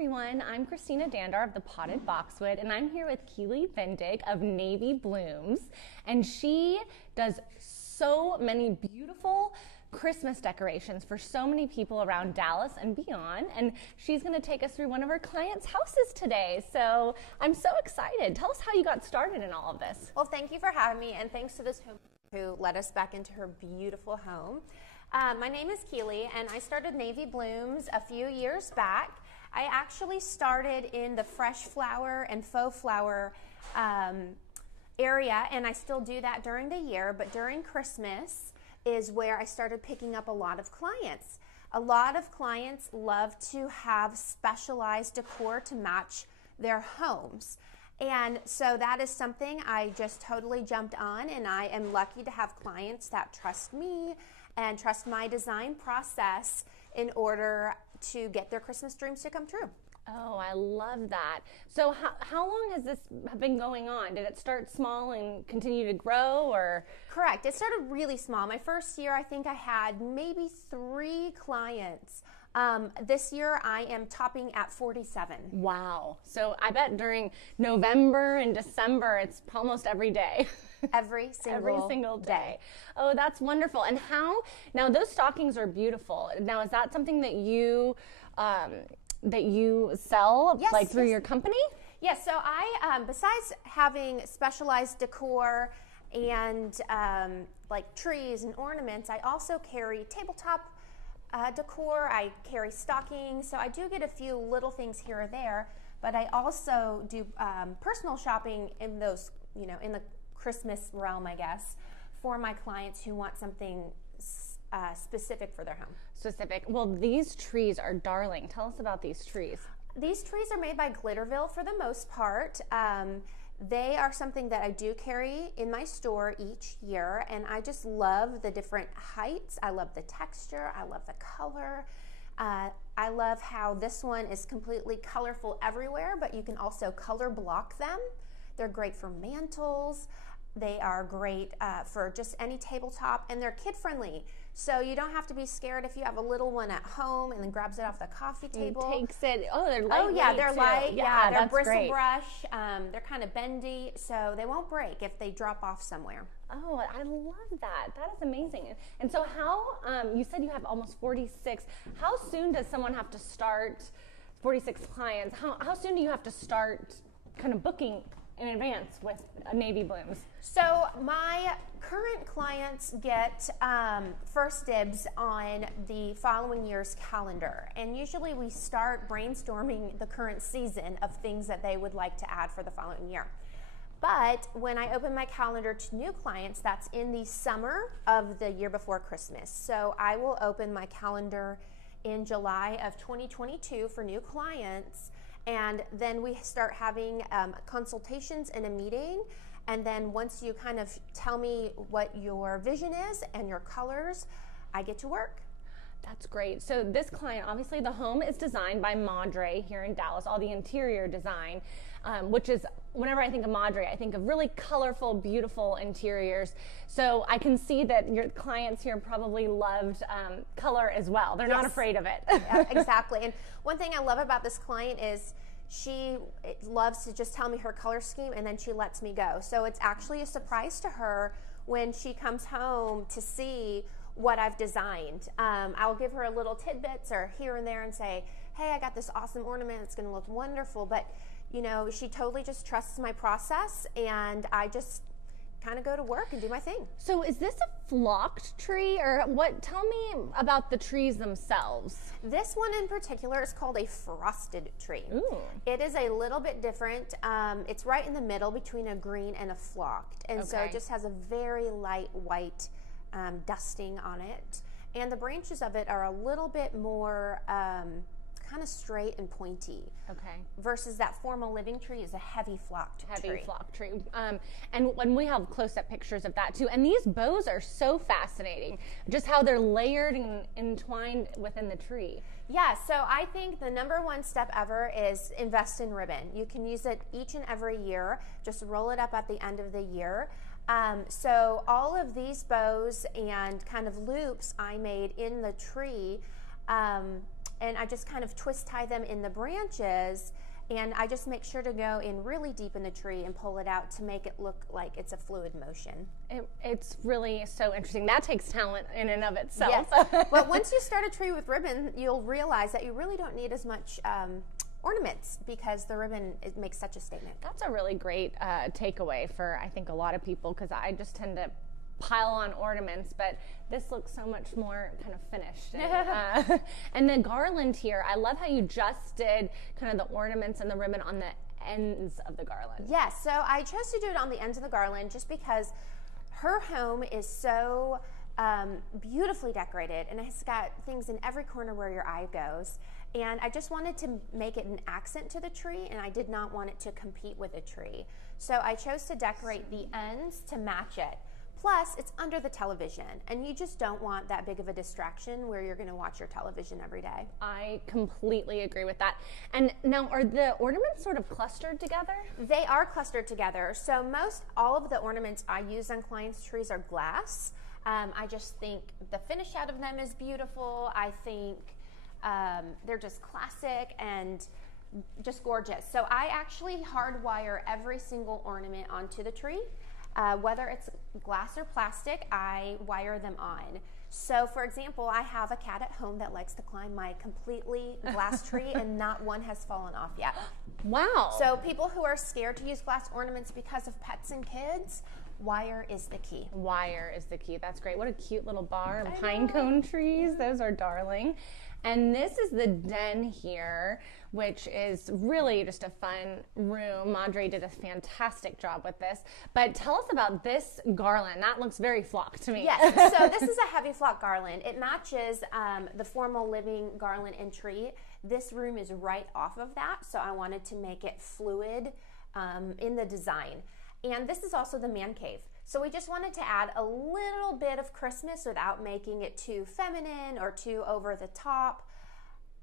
everyone, I'm Christina Dandar of the Potted Boxwood, and I'm here with Keely Vendig of Navy Blooms, and she does so many beautiful Christmas decorations for so many people around Dallas and beyond, and she's going to take us through one of her clients' houses today. So I'm so excited. Tell us how you got started in all of this. Well, thank you for having me, and thanks to this home who let us back into her beautiful home. My name is Keely, and I started Navy Blooms a few years back. I actually started in the fresh flower and faux flower area, and I still do that during the year, but during Christmas is where I started picking up a lot of clients. A lot of clients love to have specialized decor to match their homes. And so that is something I just totally jumped on, and I am lucky to have clients that trust me and trust my design process in order to get their Christmas dreams to come true. Oh, I love that. So how long has this been going on? Did it start small and continue to grow, or? Correct. It started really small. My first year, I think I had maybe 3 clients. This year, I am topping at 47. Wow. So I bet during November and December, it's almost every day. Every single day. Oh, that's wonderful. And now those stockings are beautiful. Now, is that something that you sell, Yes, like through yes. your company? Yes, so I, besides having specialized decor and like trees and ornaments, I also carry tabletop decor, I carry stockings, so I do get a few little things here or there, but I also do personal shopping in those, in the Christmas realm, I guess, for my clients who want something specific for their home. Specific. Well, these trees are darling. Tell us about these trees. These trees are made by Glitterville for the most part. They are something that I do carry in my store each year, and I just love the different heights. I love the texture. I love the color. I love how this one is completely colorful everywhere, but you can also color block them. They're great for mantles. They are great for just any tabletop, and they're kid-friendly. So you don't have to be scared if you have a little one at home and then grabs it off the coffee table. It takes it. Oh, they're light. Oh yeah, they're light. Yeah, they're bristle great. brush. They're kind of bendy, so they won't break if they drop off somewhere. Oh, I love that. That is amazing. And so how, you said you have almost 46. How soon does someone have to start, 46 clients, how soon do you have to start kind of booking in advance with Navy Blooms? So my current clients get first dibs on the following year's calendar, and usually we start brainstorming the current season of things that they would like to add for the following year. But when I open my calendar to new clients, that's in the summer of the year before Christmas. So I will open my calendar in July of 2022 for new clients, and then we start having consultations and a meeting. And then once you kind of tell me what your vision is and your colors, I get to work. That's great. So this client, obviously the home is designed by Madre here in Dallas, all the interior design, which is, whenever I think of Madre, I think of really colorful, beautiful interiors. So I can see that your clients here probably loved color as well. They're not afraid of it. Yeah, exactly. And one thing I love about this client is she loves to just tell me her color scheme, and then she lets me go. So it's actually a surprise to her when she comes home to see what I've designed. I'll give her a little tidbits or here and there and say, hey, I got this awesome ornament. It's going to look wonderful. But, she totally just trusts my process, and I just kind of go to work and do my thing. So is this a flocked tree, or what? Tell me about the trees themselves. This one in particular is called a frosted tree. Ooh. It is a little bit different. It's right in the middle between a green and a flocked, and so it just has a very light white dusting on it, and the branches of it are a little bit more kind of straight and pointy. Okay. Versus that formal living tree is a heavy flocked tree. And when we have close-up pictures of that too, and these bows are so fascinating, just how they're layered and entwined within the tree. Yeah, so I think the number one step ever is invest in ribbon. You can use it each and every year. Just roll it up at the end of the year. So all of these bows and kind of loops I made in the tree and I just kind of twist tie them in the branches, and I just make sure to go in really deep in the tree and pull it out to make it look like it's a fluid motion. It's really so interesting. That takes talent in and of itself. Yes. But once you start a tree with ribbon, you'll realize that you really don't need as much ornaments, because the ribbon, it makes such a statement. That's a really great takeaway for, I think, a lot of people, because I just tend to pile on ornaments, but this looks so much more kind of finished. And the garland here, I love how you just did kind of the ornaments and the ribbon on the ends of the garland. Yes, so I chose to do it on the ends of the garland just because her home is so beautifully decorated, and it's got things in every corner where your eye goes. And I just wanted to make it an accent to the tree, and I did not want it to compete with a tree. So I chose to decorate the ends to match it. Plus, it's under the television, and you just don't want that big of a distraction where you're going to watch your television every day. I completely agree with that. And now, are the ornaments sort of clustered together? They are clustered together. So all of the ornaments I use on clients' trees are glass. I just think the finish out of them is beautiful. I think they're just classic and just gorgeous. So I actually hardwire every single ornament onto the tree. Whether it's glass or plastic, I wire them on. So, for example, I have a cat at home that likes to climb my completely glass tree, and not one has fallen off yet. Wow. So people who are scared to use glass ornaments because of pets and kids, wire is the key. Wire is the key. That's great. What a cute little bar. Pine cone trees. Those are darling. And this is the den here, which is really just a fun room. Madre did a fantastic job with this. But tell us about this garland. That looks very flock to me. Yes, so this is a heavy flock garland. It matches the formal living garland and tree. This room is right off of that, so I wanted to make it fluid in the design. And this is also the man cave. So we just wanted to add a little bit of Christmas without making it too feminine or too over the top.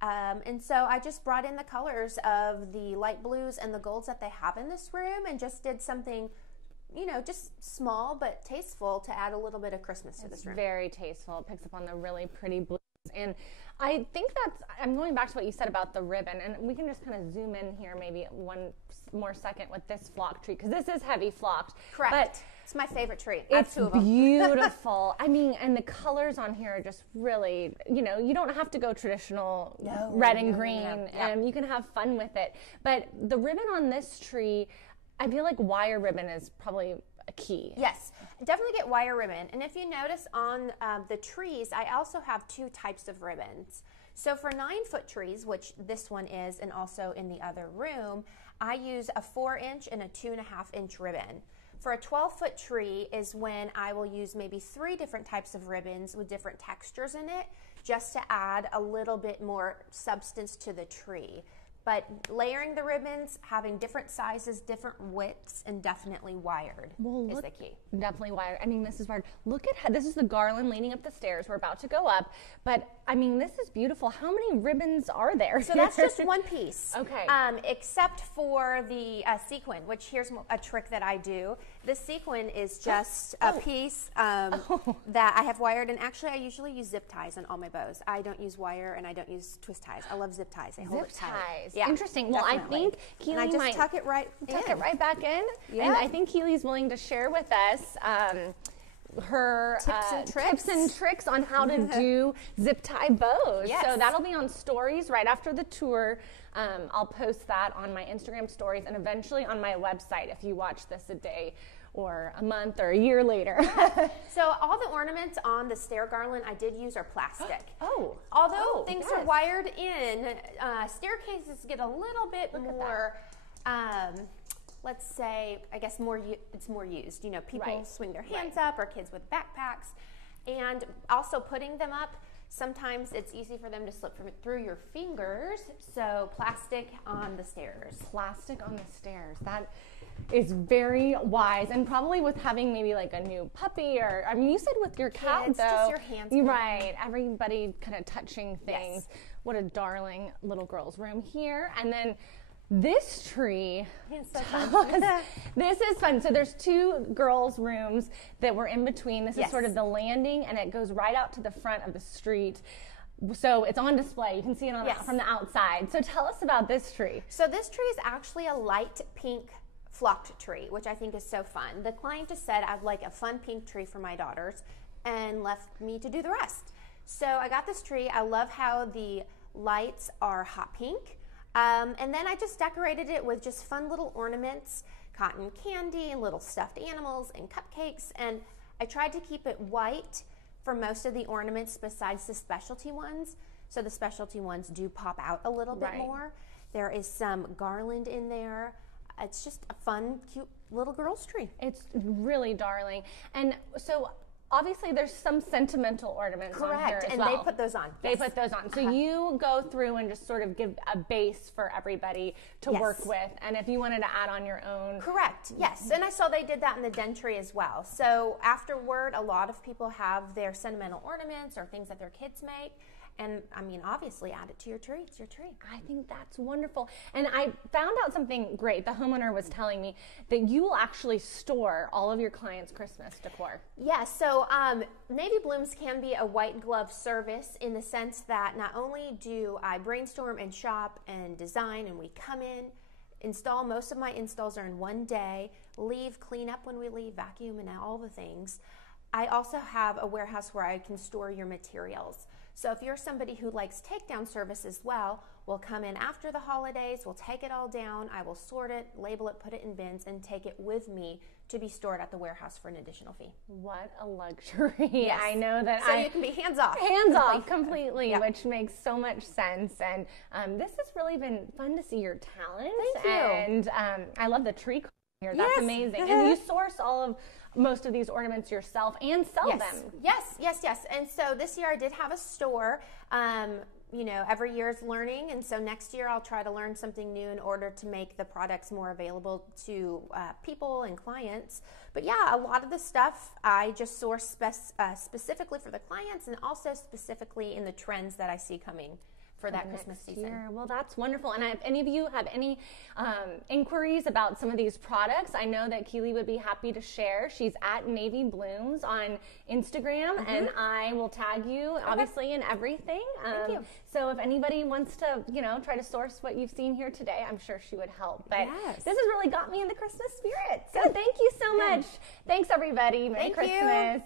And so I just brought in the colors of the light blues and the golds that they have in this room, and just did something, just small but tasteful to add a little bit of Christmas to this room. Very tasteful. It picks up on the really pretty blues. And I think I'm going back to what you said about the ribbon, and we can just kind of zoom in here maybe one more second with this flock tree, because this is heavy flocked. Correct. But it's my favorite tree. It's beautiful. I mean, and the colors on here are just really, you don't have to go traditional red and green. You can have fun with it. But the ribbon on this tree, I feel like wire ribbon is probably a key. Yes, definitely get wire ribbon. And if you notice on the trees, I also have two types of ribbons. So for 9-foot trees, which this one is, and also in the other room, I use a 4-inch and a 2.5-inch ribbon. For a 12-foot tree is when I will use maybe 3 different types of ribbons with different textures in it, just to add a little bit more substance to the tree. But layering the ribbons, having different sizes, different widths, and definitely wired is the key. Definitely wired. I mean, this is wired. Look at how this is the garland leading up the stairs. We're about to go up, but I mean, this is beautiful. How many ribbons are there? So that's just one piece. Okay. Except for the sequin, which here's a trick that I do. The sequin is just a piece that I have wired, and actually I usually use zip ties on all my bows. I don't use wire, and I don't use twist ties. I love zip ties. They hold it tight. Yeah, interesting. Well, definitely. I think Keely might tuck it right back in. Yeah. And I think Keely's willing to share with us her tips and tricks on how to do zip tie bows. Yes. So that'll be on stories right after the tour. I'll post that on my Instagram stories and eventually on my website if you watch this a day or a month or a year later. So all the ornaments on the stair garland I did use are plastic. Although things are wired in, staircases get a little bit more, let's say, I guess it's more used. People swing their hands up, or kids with backpacks. And also putting them up, sometimes it's easy for them to slip through your fingers. So plastic on the stairs. Plastic on the stairs. That is very wise, and probably with having maybe like a new puppy, or I mean, you said with your cat though, just your hands. Right, everybody kind of touching things. Yes. What a darling little girl's room here, and then this tree. This is fun. So there's 2 girls' rooms that were in between. This is sort of the landing, and it goes right out to the front of the street. So it's on display. You can see it on Yes. from the outside. So tell us about this tree. So this tree is actually a light pink flocked tree, which I think is so fun. The client just said, I'd like a fun pink tree for my daughters, and left me to do the rest. So I got this tree. I love how the lights are hot pink. And then I just decorated it with just fun little ornaments, cotton candy and little stuffed animals and cupcakes. And I tried to keep it white for most of the ornaments besides the specialty ones. So the specialty ones do pop out a little bit more. There is some garland in there. It's just a fun, cute little girl's tree. It's really darling. And so obviously there's some sentimental ornaments on here as and well. they put those on. They put those on. So you go through and just sort of give a base for everybody to work with. And if you wanted to add on your own. Correct, yes. And I saw they did that in the den tree as well. So afterward, a lot of people have their sentimental ornaments or things that their kids make. And I mean, obviously add it to your tree. It's your tree. I think that's wonderful. And I found out something great. The homeowner was telling me that you will actually store all of your clients' Christmas decor. Yes, so Navy Blooms can be a white glove service in the sense that not only do I brainstorm and shop and design and we come in, install, most of my installs are in one day, leave, clean up when we leave, vacuum and all the things. I also have a warehouse where I can store your materials. So if you're somebody who likes takedown service as well, we'll come in after the holidays, we'll take it all down, I will sort it, label it, put it in bins, and take it with me to be stored at the warehouse for an additional fee. What a luxury. Yes. I know that so you can be hands-off. Hands-off completely, Yep. which makes so much sense. And this has really been fun to see your talents. Thank you. And I love the tree here. That's amazing. And you source all of most of these ornaments yourself and sell them. Yes. And so this year I did have a store. You know, every year is learning, and so next year I'll try to learn something new in order to make the products more available to people and clients. But yeah, a lot of the stuff I just source specifically for the clients and also specifically in the trends that I see coming for that Christmas season. Year. Well, that's wonderful. And if any of you have any inquiries about some of these products, I know that Keely would be happy to share. She's at Navy Blooms on Instagram, and I will tag you, obviously, in everything. Thank you. So if anybody wants to, you know, try to source what you've seen here today, I'm sure she would help. But this has really got me in the Christmas spirit. So thank you so much. Thanks, everybody. Merry Christmas.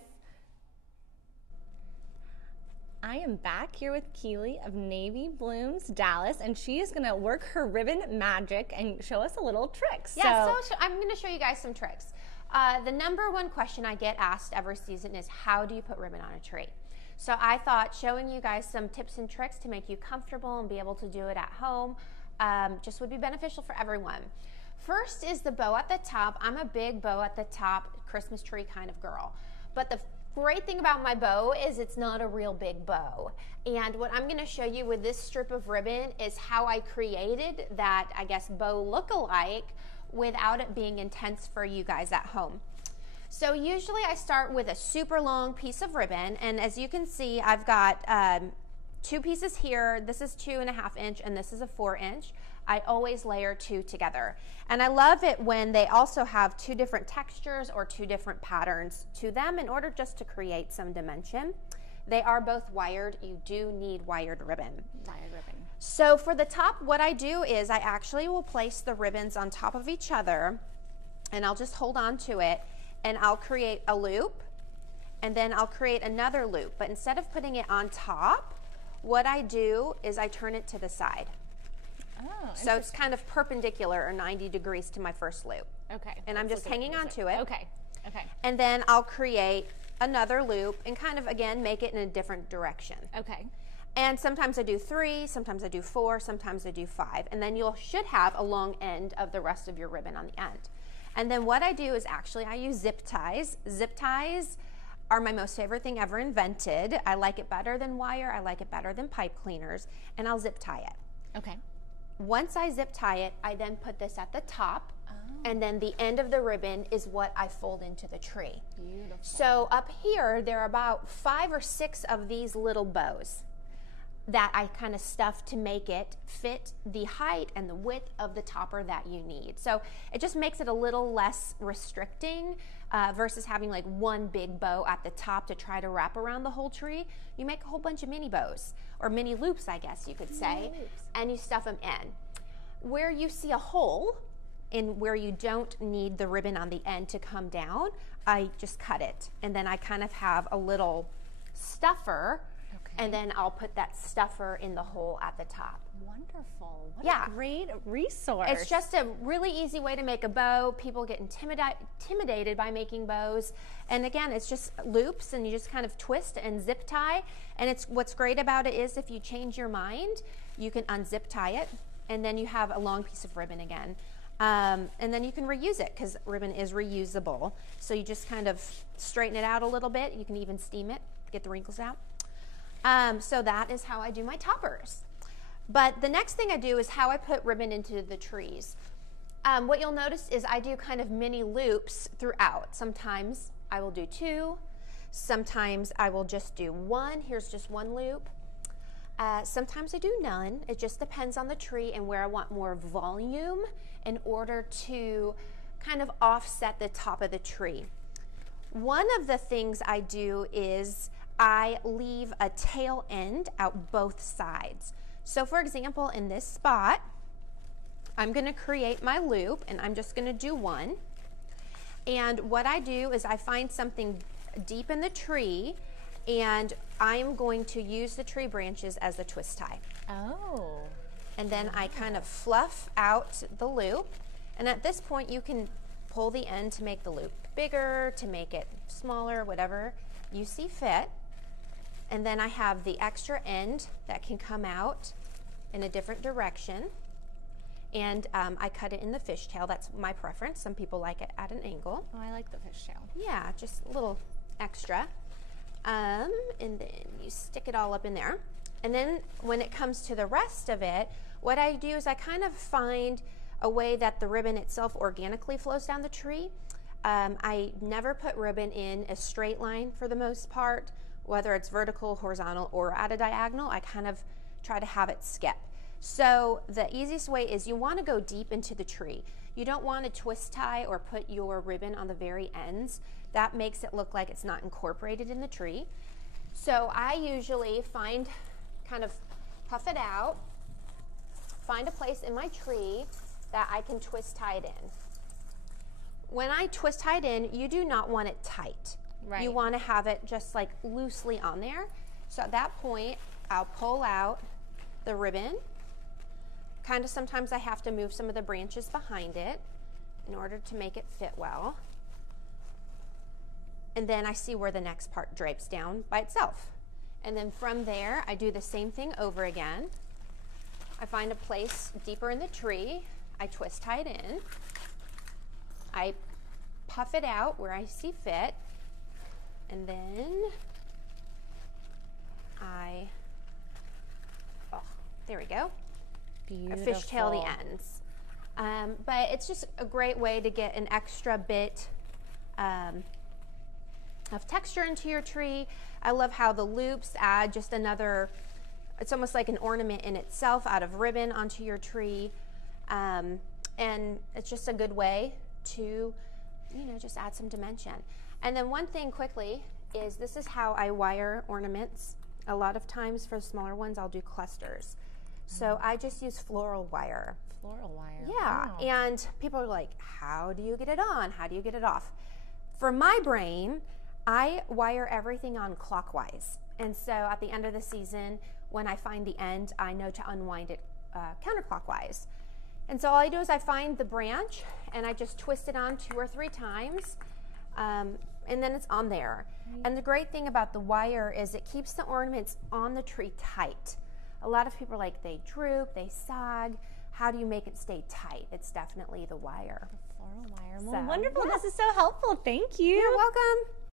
I am back here with Keely of Navy Blooms Dallas, and she is going to work her ribbon magic and show us a little trick. Yeah, so I'm going to show you guys some tricks. The number one question I get asked every season is, how do you put ribbon on a tree? So I thought showing you guys some tips and tricks to make you comfortable and be able to do it at home just would be beneficial for everyone. First is the bow at the top. I'm a big bow at the top Christmas tree kind of girl, but the great thing about my bow is it's not a real big bow. And what I'm going to show you with this strip of ribbon is how I created that, I guess, bow look-alike without it being intense for you guys at home. So usually I start with a super long piece of ribbon, and as you can see, I've got two pieces here. This is 2.5 inch and this is a 4 inch. I always layer two together. And I love it when they also have two different textures or two different patterns to them in order just to create some dimension. They are both wired. You do need wired ribbon. So for the top, what I do is I actually will place the ribbons on top of each other, and I'll just hold on to it, and I'll create a loop, and then I'll create another loop. But instead of putting it on top, what I do is I turn it to the side. Oh, so it's kind of perpendicular or 90 degrees to my first loop. Okay. And I'm just hanging on to it. Okay. And then I'll create another loop and kind of, again, make it in a different direction. Okay. And sometimes I do 3, sometimes I do 4, sometimes I do 5. And then you should have a long end of the rest of your ribbon on the end. And then what I do is actually I use zip ties. Zip ties are my most favorite thing ever invented. I like it better than wire. I like it better than pipe cleaners. And I'll zip tie it. Okay. Once I zip tie it, I then put this at the top, and then the end of the ribbon is what I fold into the tree. Beautiful. So up here, there are about 5 or 6 of these little bows that I kind of stuff to make it fit the height and the width of the topper that you need. So it just makes it a little less restricting versus having like one big bow at the top to try to wrap around the whole tree. You make a whole bunch of mini bows, or mini loops, I guess you could say, and you stuff them in. Where you see a hole in where you don't need the ribbon on the end to come down, I just cut it, and then I kind of have a little stuffer, and then I'll put that stuffer in the hole at the top. Wonderful. What a great resource. It's just a really easy way to make a bow. People get intimidated by making bows. And again, it's just loops, and you just kind of twist and zip tie. And what's great about it is if you change your mind, you can unzip tie it, and then you have a long piece of ribbon again. And then you can reuse it, because ribbon is reusable. So you just kind of straighten it out a little bit. You can even steam it, get the wrinkles out. So that is how I do my toppers. But the next thing I do is how I put ribbon into the trees. What you'll notice is I do kind of mini loops throughout. Sometimes I will do 2. Sometimes I will just do 1. Here's just 1 loop. Sometimes I do none. It just depends on the tree and where I want more volume in order to kind of offset the top of the tree. One of the things I do is I leave a tail end out both sides. So for example, in this spot, I'm going to create my loop, and I'm just going to do 1. And what I do is I find something deep in the tree, and I'm going to use the tree branches as a twist tie. Oh. And then I kind of fluff out the loop. And at this point, you can pull the end to make the loop bigger, to make it smaller, whatever you see fit. And then I have the extra end that can come out in a different direction. And I cut it in the fishtail. That's my preference. Some people like it at an angle. Oh, I like the fishtail. Yeah, just a little extra. And then you stick it all up in there. And then when it comes to the rest of it, what I do is I kind of find a way that the ribbon itself organically flows down the tree. I never put ribbon in a straight line for the most part, whether it's vertical, horizontal, or at a diagonal. I kind of try to have it skip. So the easiest way is you want to go deep into the tree. You don't want to twist tie or put your ribbon on the very ends. That makes it look like it's not incorporated in the tree. So I usually kind of puff it out, find a place in my tree that I can twist tie it in. When I twist tie it in, you do not want it tight. Right. You want to have it just like loosely on there. So at that point, I'll pull out the ribbon. Kind of sometimes I have to move some of the branches behind it in order to make it fit well. And then I see where the next part drapes down by itself. And then from there, I do the same thing over again. I find a place deeper in the tree. I twist tie it in. I puff it out where I see fit. And then there we go. Beautiful. I fishtail the ends. But it's just a great way to get an extra bit of texture into your tree. I love how the loops add just another, it's almost like an ornament in itself out of ribbon onto your tree. And it's just a good way to, just add some dimension. And then one thing quickly is this is how I wire ornaments. A lot of times for smaller ones, I'll do clusters. So I just use floral wire. Floral wire. Yeah, Wow. and people are like, how do you get it on? How do you get it off? For my brain, I wire everything on clockwise. And so at the end of the season, when I find the end, I know to unwind it counterclockwise. And so all I do is I find the branch and I just twist it on 2 or 3 times, and then it's on there. And the great thing about the wire is it keeps the ornaments on the tree tight. A lot of people are like, they droop, they sag. How do you make it stay tight? It's definitely the wire. Floral wire. So, Well, wonderful. yeah. This is so helpful. Thank you. You're welcome.